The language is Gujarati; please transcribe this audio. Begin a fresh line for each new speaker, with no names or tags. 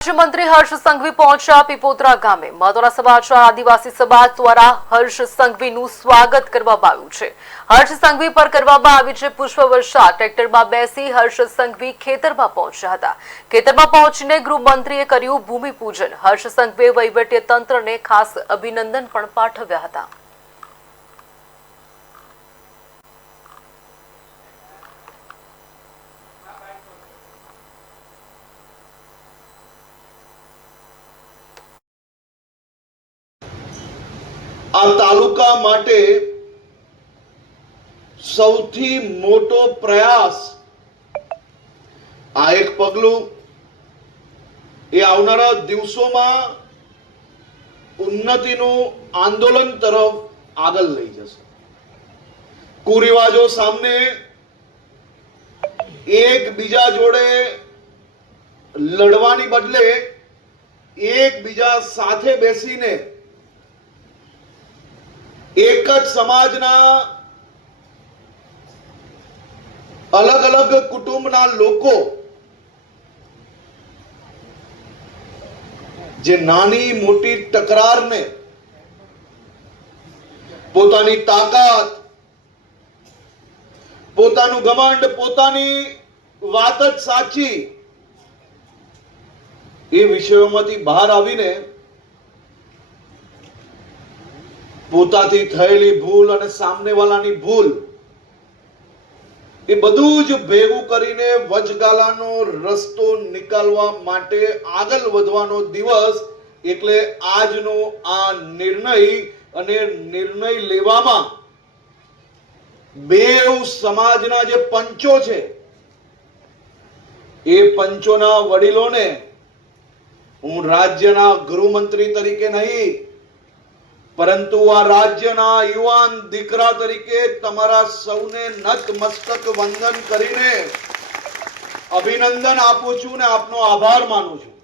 રાજ્યમંત્રી હર્ષ સંઘવી પહોંચ્યા પીપોતરા ગામે. મહત્વના સમાચાર આદિવાસી સમાજ દ્વારા હર્ષ સંઘવીનું સ્વાગત કરવામાં આવ્યું છે. હર્ષ સંઘવી પર કરવામાં આવી છે પુષ્પવર્ષા ટ્રેક્ટરમાં બેસી હર્ષ સંઘવી ખેતરમાં પહોંચ્યા હતા. ખેતરમાં પહોંચીને ગૃહમંત્રીએ કર્યું ભૂમિપૂજન. હર્ષ સંઘવીએ વહીવટી તંત્રને ખાસ અભિનંદન પણ પાઠવ્યા હતા.
આ તાલુકા માટે સૌથી મોટો પ્રયાસ આ એક પગલું એ આવનારા દિવસોમાં ઉન્નતિનું આંદોલન તરફ આગળ લઈ જશે. કુરિવાજો સામે એકબીજા જોડે લડવાની બદલે એકબીજા સાથે બેસીને એક જ સમાજના અલગ અલગ કુટુંબના લોકો જે નાની મોટી તકરારને પોતાની તાકાત, પોતાનું ઘમંડ, પોતાની વાત જ સાચી એ વિષયોમાંથી બહાર આવીને પોતાથી થયેલી ભૂલ અને સામનેવાળાની ભૂલ, એ બધું જ ભેગું કરીને વચગાલાનો રસ્તો નીકાળવા માટે આગળ વધવાનો દિવસ એટલે આજનો આ નિર્ણય અને નિર્ણય લેવામાં બેવ સમાજના જે પંચો છે, એ પંચોના વડીલોને હું રાજ્યના ગૃહમંત્રી તરીકે નહીં પરંતુ આ રાજ્યના યુવાન દીકરા તરીકે તમારા સૌને નતમસ્તક વંદન કરીને અભિનંદન આપું છું ને આપનો આભાર માનું છું.